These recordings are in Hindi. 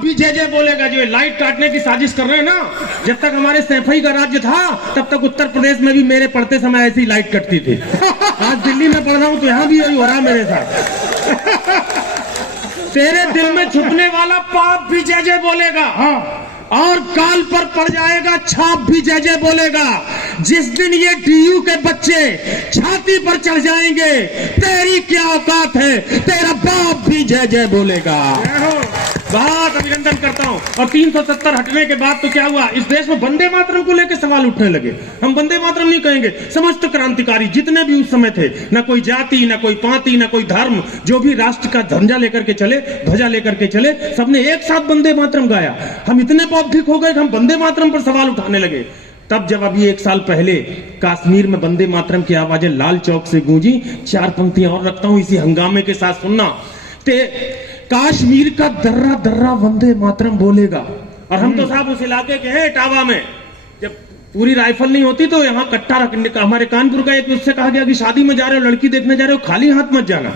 भी जय बोलेगा। जो लाइट काटने की साजिश कर रहे हैं ना, जब तक हमारे सैफई का राज्य था तब तक उत्तर प्रदेश में भी मेरे पढ़ते समय ऐसी लाइट कटती थी। आज दिल्ली में पढ़ रहा हूं तो यहां भी यही हो रहा मेरे साथ। तेरे दिल में छुपने वाला पाप भी जय बोलेगा, और काल पर पड़ जाएगा छाप भी जय बोलेगा। जिस दिन ये डीयू के बच्चे छाती पर चढ़ जाएंगे, तेरी क्या औकात है, तेरा बाप भी जय बोलेगा। बहुत अभिनंदन करता हूं। और 370 हटने के बाद तो क्या हुआ, इस देश में वंदे मातरम को लेकर सवाल उठने लगे। हम वंदे मातरम नहीं कहेंगे, समस्त क्रांतिकारी जितने भी उस समय थे, न कोई जाति, न कोई पांति, न कोई धर्म, जो भी राष्ट्र का झंडा लेकर के चले, ध्वजा लेकर के चले, सबने एक साथ वंदे मातरम गाया। हम इतने बौद्धिक हो गए कि हम वंदे मातरम पर सवाल उठाने लगे। तब जब अभी 1 साल पहले कश्मीर में वंदे मातरम की आवाजें लाल चौक से गूंजी, 4 पंक्तियां और रखता हूं इसी हंगामे के साथ सुनना। कश्मीर का दर्रा दर्रा वंदे मातरम बोलेगा। और हम तो साहब उस इलाके के हैं, इटावा में। जब पूरी राइफल नहीं होती तो यहाँ कट्टा रखने का, हमारे कानपुर का एक उससे कहा गया कि शादी में जा रहे हो, लड़की देखने जा रहे हो, खाली हाथ मत जाना,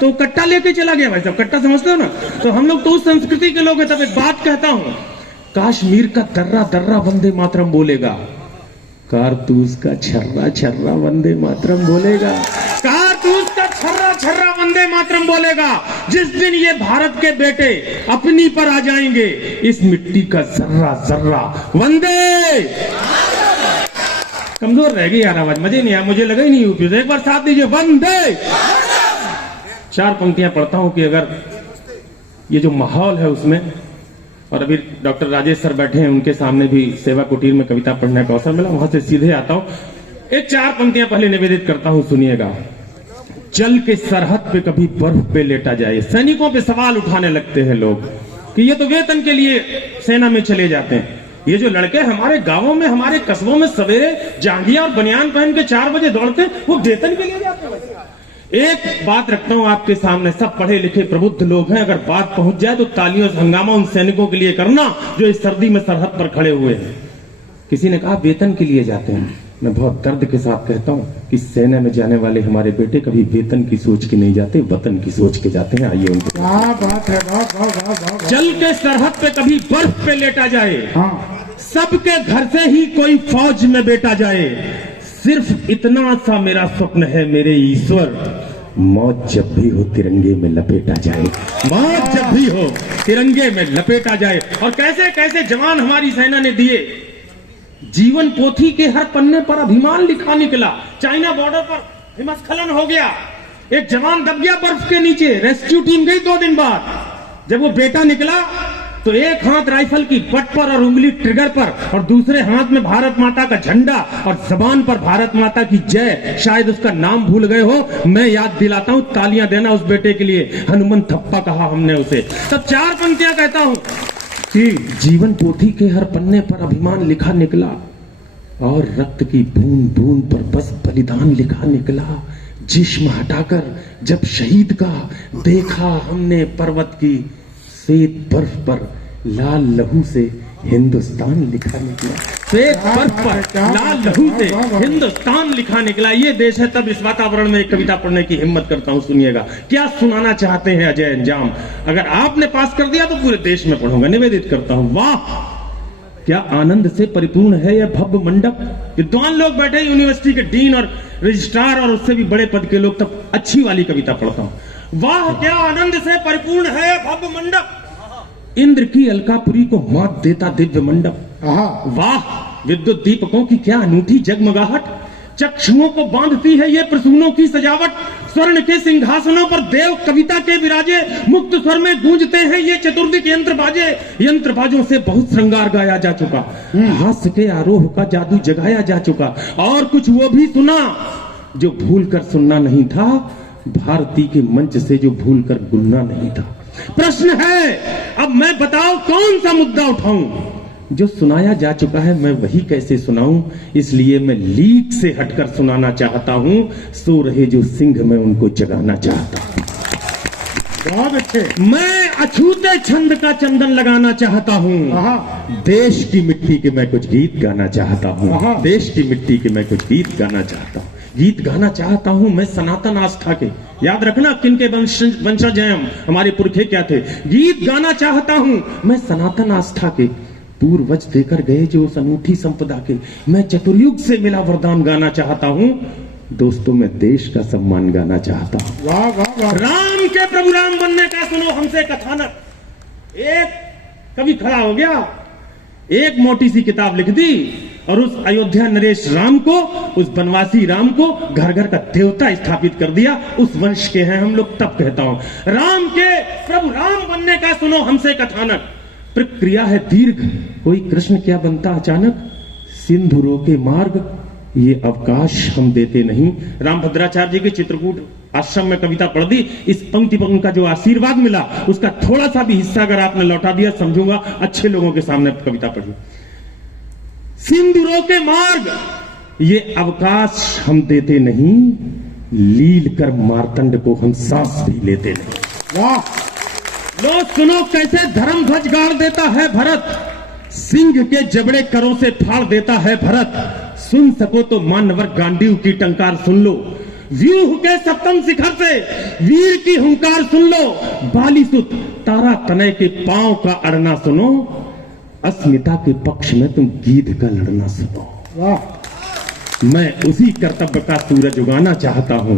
तो कट्टा लेके चला गया। भाई साहब कट्टा समझते हो ना, तो हम लोग तो उस संस्कृति के लोग हैं। तब एक बात कहता हूं, कश्मीर का दर्रा दर्रा वंदे मातरम बोलेगा, कारतूस का छर्रा छर्रा वंदे मातरम बोलेगा, कारतूस का छर्रा छर्रा वंदे मातरम बोलेगा। जिस दिन ये भारत के बेटे अपनी पर आ जाएंगे, इस मिट्टी का जर्रा जर्रा वंदे। कमजोर रह गई यार आवाज, मजे नहीं आया, मुझे लगा ही नहीं यूपी से। एक बार साथ दीजिए, वंदे। 4 पंक्तियां पढ़ता हूं कि अगर ये जो माहौल है उसमें, और अभी डॉक्टर राजेश सर बैठे हैं, उनके सामने भी सेवा कुटीर में कविता पढ़ने का अवसर मिला, वहां से सीधे आता हूं। एक 4 पंक्तियां पहले निवेदित करता हूं, सुनिएगा। जल के सरहद पे कभी बर्फ पे लेटा जाए। सैनिकों पे सवाल उठाने लगते हैं लोग कि ये तो वेतन के लिए सेना में चले जाते हैं। ये जो लड़के हमारे गांवों में, हमारे कस्बों में सवेरे जांघिया और बनियान पहन के 4 बजे दौड़ते हैं, वो वेतन के लिए जाते हैं। एक बात रखता हूं आपके सामने, सब पढ़े लिखे प्रबुद्ध लोग हैं, अगर बात पहुंच जाए तो तालियों से हंगामा उन सैनिकों के लिए करना जो इस सर्दी में सरहद पर खड़े हुए हैं। किसी ने कहा वेतन के लिए जाते हैं, मैं बहुत दर्द के साथ कहता हूं कि सेना में जाने वाले हमारे बेटे कभी वेतन की सोच के नहीं जाते, वतन की सोच के जाते हैं। आइए उनके बात है, बात। जल के सरहद पे कभी बर्फ पे लेटा जाए, सबके घर से ही कोई फौज में बेटा जाए, सिर्फ इतना सा मेरा स्वप्न है मेरे ईश्वर, मौत जब भी हो तिरंगे में लपेटा जाए, मौत जब भी हो तिरंगे में लपेटा जाए। और कैसे कैसे जवान हमारी सेना ने दिए, जीवन पोथी के हर पन्ने पर अभिमान लिखा निकला। चाइना बॉर्डर पर हिमस्खलन हो गया, एक जवान दब गया बर्फ के नीचे, रेस्क्यू टीम गई 2 दिन बाद। जब वो बेटा निकला तो एक हाथ राइफल की बट पर और उंगली ट्रिगर पर, और दूसरे हाथ में भारत माता का झंडा और जबान पर भारत माता की जय। शायद उसका नाम भूल गए हो, मैं याद दिलाता हूं, तालियां देना उस बेटे के लिए। हनुमान थप्पा कहा हमने उसे। तब 4 पंक्तियां कहता हूं कि जीवन पोथी के हर पन्ने पर अभिमान लिखा निकला, और रक्त की बूंद बूंद पर बस बलिदान लिखा निकला। जिस्म हटाकर जब शहीद का देखा हमने पर्वत की श्वेत बर्फ पर लाल लहू से हिंदुस्तान लिखा निकला। श्वेत बर्फ पर लाल लहू से हिंदुस्तान लिखा निकला। ये देश है। तब इस वातावरण में एक कविता पढ़ने की हिम्मत करता हूं, सुनिएगा। क्या सुनाना चाहते हैं अजय अंजाम, अगर आपने पास कर दिया तो पूरे देश में पढ़ूंगा। निवेदित करता हूं, वाह क्या आनंद से परिपूर्ण है यह भव्य मंडप। विद्वान लोग बैठे, यूनिवर्सिटी के डीन और रजिस्ट्रार और उससे भी बड़े पद के लोग। तब अच्छी वाली कविता पढ़ता हूं। वाह क्या आनंद से परिपूर्ण है यह भव्य मंडप, इंद्र की अलकापुरी को मात देता दिव्य मंडप। वाह विद्युत दीपकों की क्या अनूठी जगमगाहट, चक्षुओं को बांधती है ये प्रसूनों की सजावट। स्वर्ण के सिंहासनों पर देव कविता के विराजे, मुक्त स्वर में गूंजते हैं ये चतुर्दिक यंत्र बाजे। यंत्र बाजों से बहुत श्रृंगार गाया जा चुका, हास्य के आरोह का जादू जगाया जा चुका। और कुछ वो भी सुना जो भूल कर सुनना नहीं था, भारती के मंच से जो भूल कर गुलना नहीं था। प्रश्न है अब मैं बताओ कौन सा मुद्दा उठाऊं, जो सुनाया जा चुका है मैं वही कैसे सुनाऊं। इसलिए मैं लीक से हटकर सुनाना चाहता हूं, सो रहे जो सिंह मैं उनको जगाना चाहता हूं। बहुत अच्छे। मैं अछूते छंद का चंदन लगाना चाहता हूं, देश की मिट्टी के मैं कुछ गीत गाना चाहता हूं, देश की मिट्टी के मैं कुछ गीत गाना चाहता हूं। गीत गाना चाहता हूं मैं सनातन आस्था के, याद रखना किन के वंशज हैं हम, हमारे पुरखे क्या थे। गीत गाना चाहता हूं मैं सनातन आस्था के, पूर्वज देकर गए जो उस अनूठी संपदा के। मैं चतुर्युग से मिला वरदान गाना चाहता हूं, दोस्तों मैं देश का सम्मान गाना चाहता हूं। वाह वाह वाह। राम के प्रभु राम बनने का सुनो हमसे कथानक। एक कभी खड़ा हो गया, एक मोटी सी किताब लिख दी और उस अयोध्या नरेश राम को, उस बनवासी राम को घर घर का देवता स्थापित कर दिया। उस वंश के हैं हम लोग, तब कहता हूं राम के प्रभु राम बनने का सुनो हमसे कथानक। प्रक्रिया है दीर्घ, कोई कृष्ण क्या बनता अचानक। सिंधु रोके मार्ग, ये अवकाश हम देते नहीं। रामभद्राचार्य जी के चित्रकूट आश्रम में कविता पढ़ दी। इस पंक्ति पर उनका जो आशीर्वाद मिला उसका थोड़ा सा भी हिस्सा अगर आपने लौटा दिया, समझूंगा अच्छे लोगों के सामने कविता पढ़ी। सिंधु रोके मार्ग, ये अवकाश हम देते नहीं, लील कर मार्तंड को हम सांस भी लेते नहीं। वाह। लो सुनो कैसे धर्म ध्वज गाड़ देता है भरत, सिंह के जबड़े करों से फाड़ देता है भरत। सुन सको तो मानवर गांडीव की टंकार सुन लो, व्यूह के सप्तम शिखर से वीर की हुंकार सुन लो। बालीसुत तारा तनय के पांव का अड़ना सुनो, अस्मिता के पक्ष में तुम गीध का लड़ना सुनो। वाह। मैं उसी कर्तव्य का सूरज उगाना चाहता हूं,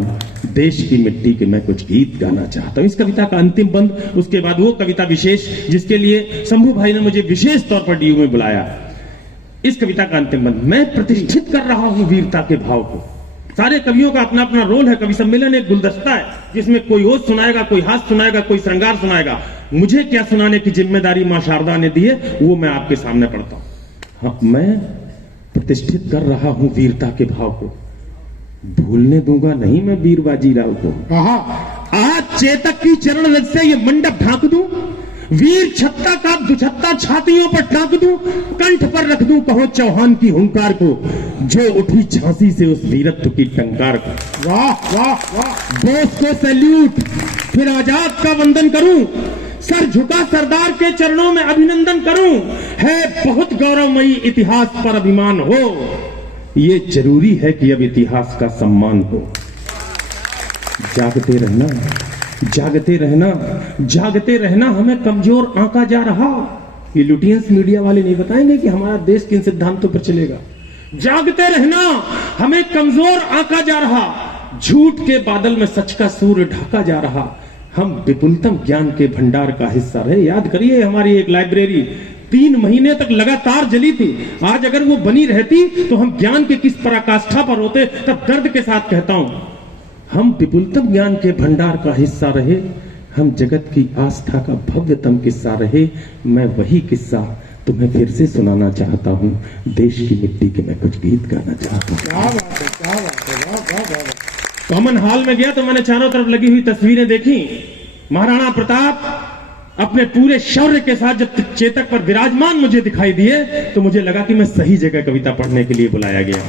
देश की मिट्टी के मैं कुछ गीत गाना चाहता हूं। इस कविता का अंतिम बंद, उसके बाद वो कविता विशेष जिसके लिए शंभू भाई ने मुझे विशेष तौर पर डीयू में बुलाया। इस कविता का अंतिम बंद, मैं प्रतिष्ठित कर रहा हूं वीरता के भाव को। सारे कवियों का अपना अपना रोल है। कवि सम्मेलन एक गुलदस्ता है जिसमें कोई ओज सुनाएगा, कोई हाथ सुनाएगा, कोई श्रृंगार सुनाएगा। मुझे क्या सुनाने की जिम्मेदारी मां शारदा ने दी है वो मैं आपके सामने पढ़ता हूं। हाँ, मैं प्रतिष्ठित कर रहा हूं वीरता के भाव को, भूलने दूंगा नहीं मैं वीर बाजीराव को। आज चेतक की चरण रज से ये मंडप ढांक दूं, वीर छत्ता का दुछत्ता छातियों पर टांक दूं, कंठ पर रख दूं कहो चौहान की हुंकार को, जो उठी झांसी से उस वीरत्व की टंकार को। वाह वाह वाह। बोस को सैल्यूट, फिर आजाद का वंदन करूं, सर झुका सरदार के चरणों में अभिनंदन करूं। है बहुत गौरवमयी इतिहास पर अभिमान हो, ये जरूरी है कि अब इतिहास का सम्मान हो। जागते रहना, जागते रहना, जागते रहना, हमें कमजोर आंका जा रहा। ये लुटियंस मीडिया वाले नहीं बताएंगे कि हमारा देश किन सिद्धांतों पर चलेगा। जागते रहना, हमें कमजोर आंका जा रहा, झूठ के बादल में सच का सूर्य ढाका जा रहा। हम विपुलतम ज्ञान के भंडार का हिस्सा रहे। याद करिए हमारी एक लाइब्रेरी 3 महीने तक लगातार जली थी। आज अगर वो बनी रहती तो हम ज्ञान के किस पराकाष्ठा पर होते। तब दर्द के साथ कहता हूं, हम विपुलतम ज्ञान के भंडार का हिस्सा रहे, हम जगत की आस्था का भव्यतम किस्सा रहे। मैं वही किस्सा तुम्हें फिर से सुनाना चाहता हूं, देश की मिट्टी के मैं कुछ गीत गाना चाहता हूं। क्या बात है, क्या बात है। वाह वाह वाह। कॉमन हॉल में गया तो मैंने चारों तरफ लगी हुई तस्वीरें देखी। महाराणा प्रताप अपने पूरे शौर्य के साथ जब चेतक पर विराजमान मुझे दिखाई दिए तो मुझे लगा कि मैं सही जगह कविता पढ़ने के लिए बुलाया गया।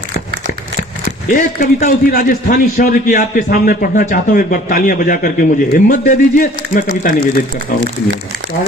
एक कविता उसी राजस्थानी शौर्य की आपके सामने पढ़ना चाहता हूं। एक बार तालियां बजा करके मुझे हिम्मत दे दीजिए, मैं कविता निवेदित करता हूं। सुनिएगा।